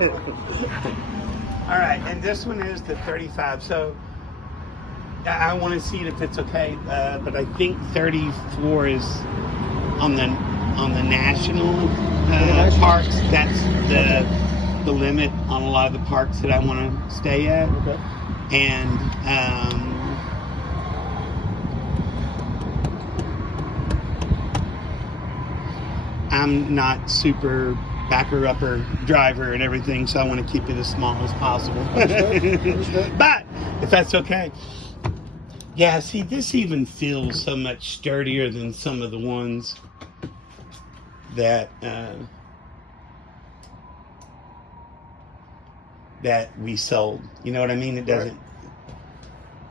All right, and this one is the 35. So I want to see it if it's okay, but I think 34 is on the national parks. That's the limit on a lot of the parks that I want to stay at. Okay. And I'm not super backer-upper driver and everything, so I want to keep it as small as possible. Understood. But if that's okay. Yeah, see, this even feels so much sturdier than some of the ones that we sold. You know what I mean? It doesn't.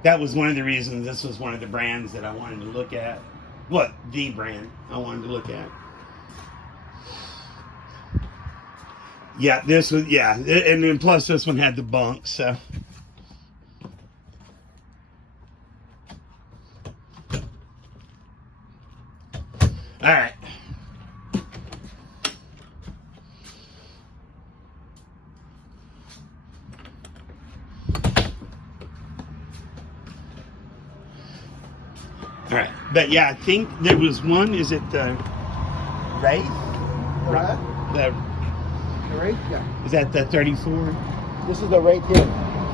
That was one of the reasons this was one of the brands that I wanted to look at. What? The brand I wanted to look at. Yeah, this was, yeah. And then plus this one had the bunk, so. All right. All right. But yeah, I think there was one, is it the Wraith? The Wraith? Yeah. Is that the 34? This is the Wraith here.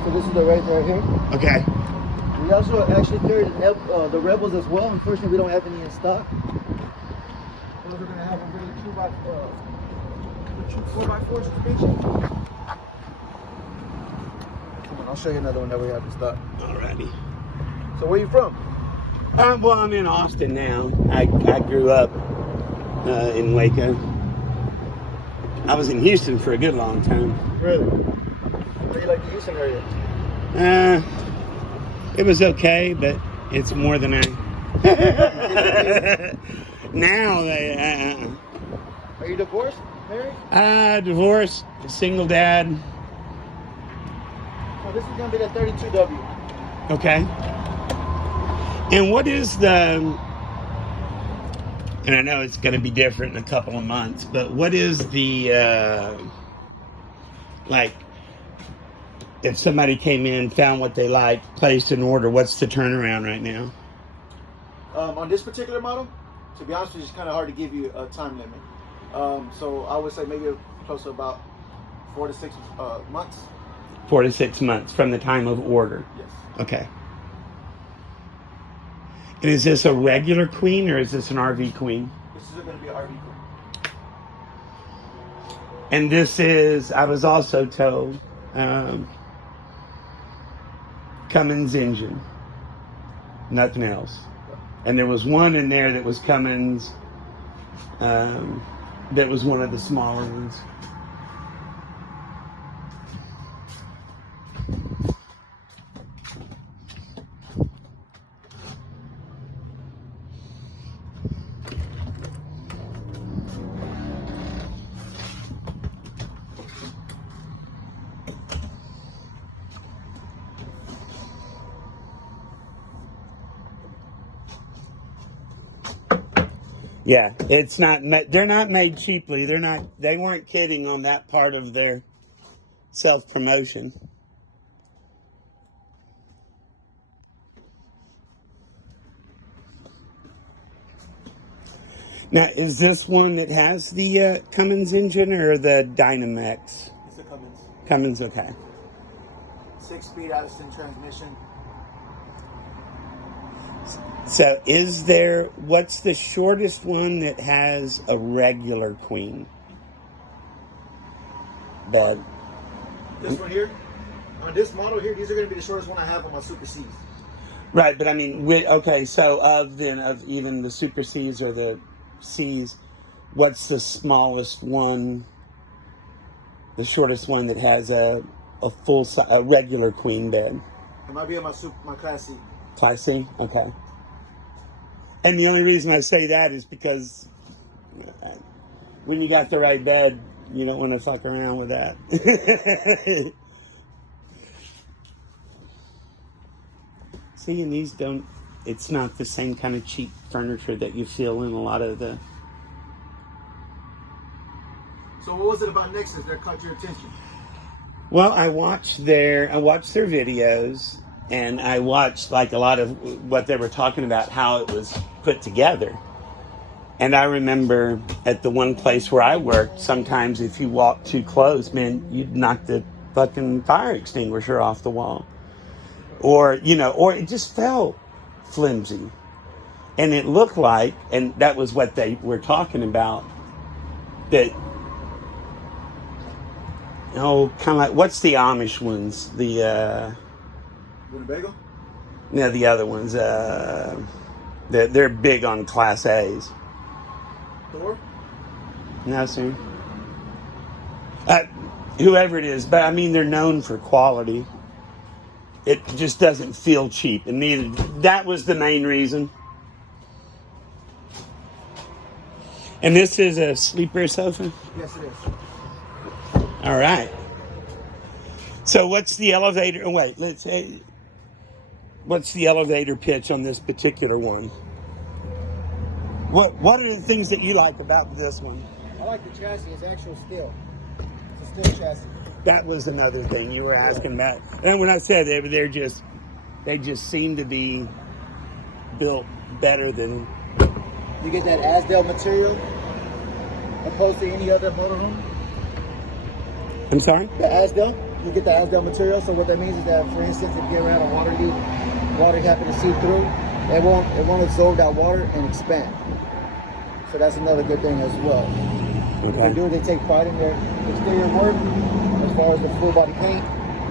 So this is the Wraith right here. Okay. We also actually carry the Rebels as well. Unfortunately, we don't have any in stock. Those are going to have a really 4x4 suspension. Come on, I'll show you another one that we have in stock. Alrighty. So where are you from? Well, I'm in Austin now. I grew up in Waco. I was in Houston for a good long time. Really? How do you like the Houston area? It was okay, but it's more than I. Now they. Are you divorced? Married? Divorced, single dad. So this is gonna be the 32W. Okay. And what is the? And I know it's going to be different in a couple of months, but what is the like? If somebody came in, found what they like, placed an order, what's the turnaround right now? On this particular model, to be honest with you, it's kind of hard to give you a time limit. So I would say maybe close to about 4 to 6 months. 4 to 6 months from the time of order. Yes. Okay. And is this a regular queen or is this an RV queen? This is going to be an RV queen. And this is, I was also told, Cummins engine, nothing else. And there was one in there that was Cummins, that was one of the smaller ones. Yeah, it's not. They're not made cheaply. They weren't kidding on that part of their self-promotion. Now, is this one that has the Cummins engine or the Dynamex? It's a Cummins. Cummins, okay. 6-speed Addison transmission. So what's the shortest one that has a regular queen bed? This one here, on this model here, these are going to be the shortest one I have on my Super Cs. Right, but I mean, okay, so of even the Super Cs or the Cs, what's the smallest one, the shortest one that has a regular queen bed? It might be on my Class C. Class C? Okay. And the only reason I say that is because when you got the right bed, you don't want to fuck around with that. See, and these it's not the same kind of cheap furniture that you feel in a lot of the... So what was it about Nexus that caught your attention? Well, I watched their videos, and I watched like a lot of what they were talking about, how it was put together. And I remember at the one place where I worked, sometimes if you walked too close, man, you'd knock the fucking fire extinguisher off the wall. Or it just felt flimsy. And it looked like, and that was what they were talking about, that, kind of like, what's the Amish ones? Winnebago? No, the other ones, they're big on Class A's. Thor? No, sir. Whoever it is, but I mean, they're known for quality. It just doesn't feel cheap, and that was the main reason. And this is a sleeper sofa? Yes, it is. All right. So what's the elevator? Oh, wait, let's say, what's the elevator pitch on this particular one? What are the things that you like about this one? I like the chassis. It's actual steel. It's a steel chassis. That was another thing you were asking about. And when I said they just seem to be built better than. You get that Asdale material opposed to any other motorhome. I'm sorry? The Asdale. You get the Asdale material. So what that means is that, for instance, if you get around a water leak, water happen to see through, it won't absorb that water and expand. So that's another good thing as well. Okay. They take pride in their exterior work. As far as the full body paint,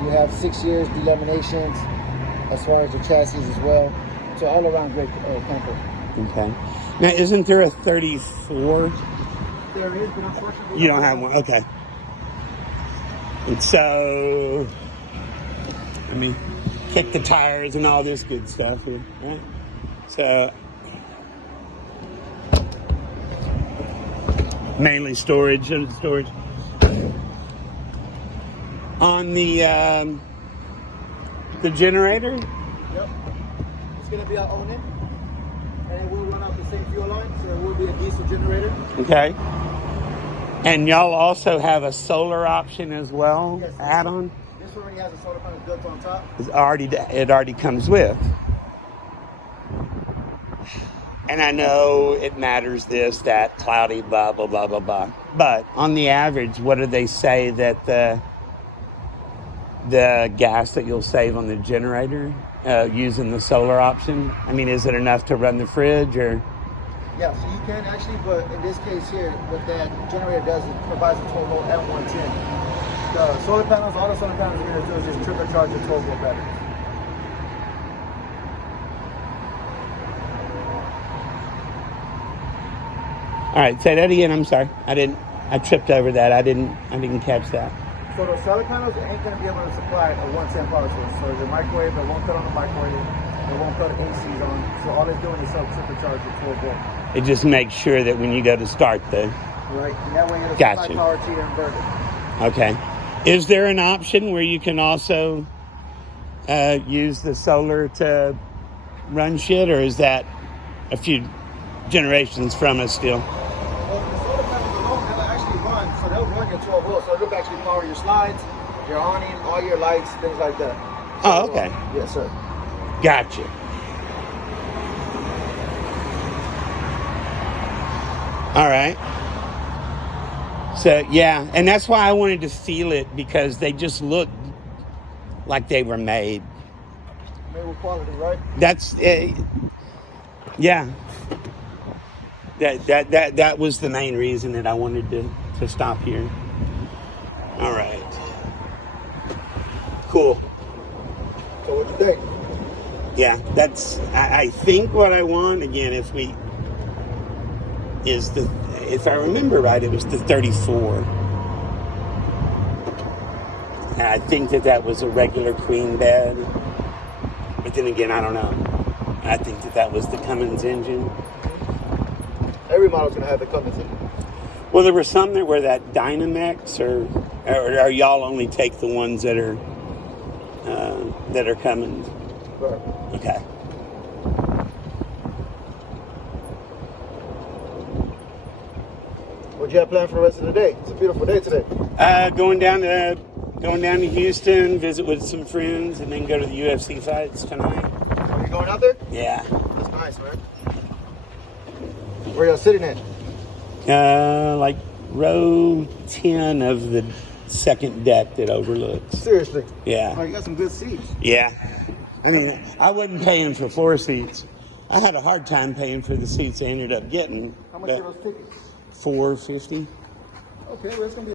you have 6 years delaminations. As far as the chassis as well, so all around great comfort. Okay. Now, isn't there a 34? There is, but unfortunately You don't have one. Okay. And so, I mean, kick the tires and all this good stuff here, right? So, mainly storage. On the generator. Yep. It's going to be our own in, and it will run off the same fuel line, so it will be a diesel generator. Okay. And y'all also have a solar option as well, Yes, add-on? This one already has a solar panel built on top. It already comes with. And I know it matters this, that, cloudy, blah, blah, blah, blah, blah. But on the average, what do they say that the gas that you'll save on the generator using the solar option? I mean, is it enough to run the fridge or? Yeah, so you can actually, but in this case here, what that generator does is provides a 12 volt M110. The solar panels, all the solar panels are going to do is just turbocharge the 12 volt battery. All right, say that again. I'm sorry. I tripped over that. I didn't catch that. So the solar panels ain't going to be able to supply a 110 power source. So the microwave, it won't cut on the microwave. It won't cut ACs on. So all it's doing is supercharge the 12 volt. It just makes sure that when you go to start the. Right. And that way it'll Gotcha. supply power to your inverter. Okay. Is there an option where you can also use the solar to run shit, or is that a few generations from us still? Well, the solar panels alone, they'll actually run. So they'll run your 12 volts. So it'll actually power your slides, your awning, all your lights, things like that. So, Oh, okay. Yes, sir. Gotcha. All right. So, yeah, and that's why I wanted to feel it, because they just look like they were made. Made with quality, right? That's, yeah. That was the main reason that I wanted to stop here. All right. Cool. So what you think? Yeah, that's, I think what I want, again, if I remember right, it was the 34. And I think that was a regular queen bed. But then again, I don't know. I think that was the Cummins engine. Every model's going to have the Cummins engine. Well, there were some that were that Dynamex, or y'all only take the ones that are Cummins? Right. Okay. What you have planned for the rest of the day? It's a beautiful day today. Going down to Going down to Houston, visit with some friends, and then go to the UFC fights tonight. Are you going out there? Yeah. That's nice, man. Where y'all sitting at? Like row 10 of the second deck that overlooks. Seriously? Yeah. Oh, you got some good seats. Yeah. I mean, I wasn't paying for floor seats. I had a hard time paying for the seats I ended up getting. How much are those tickets? $4.50. Okay, well, it's gonna be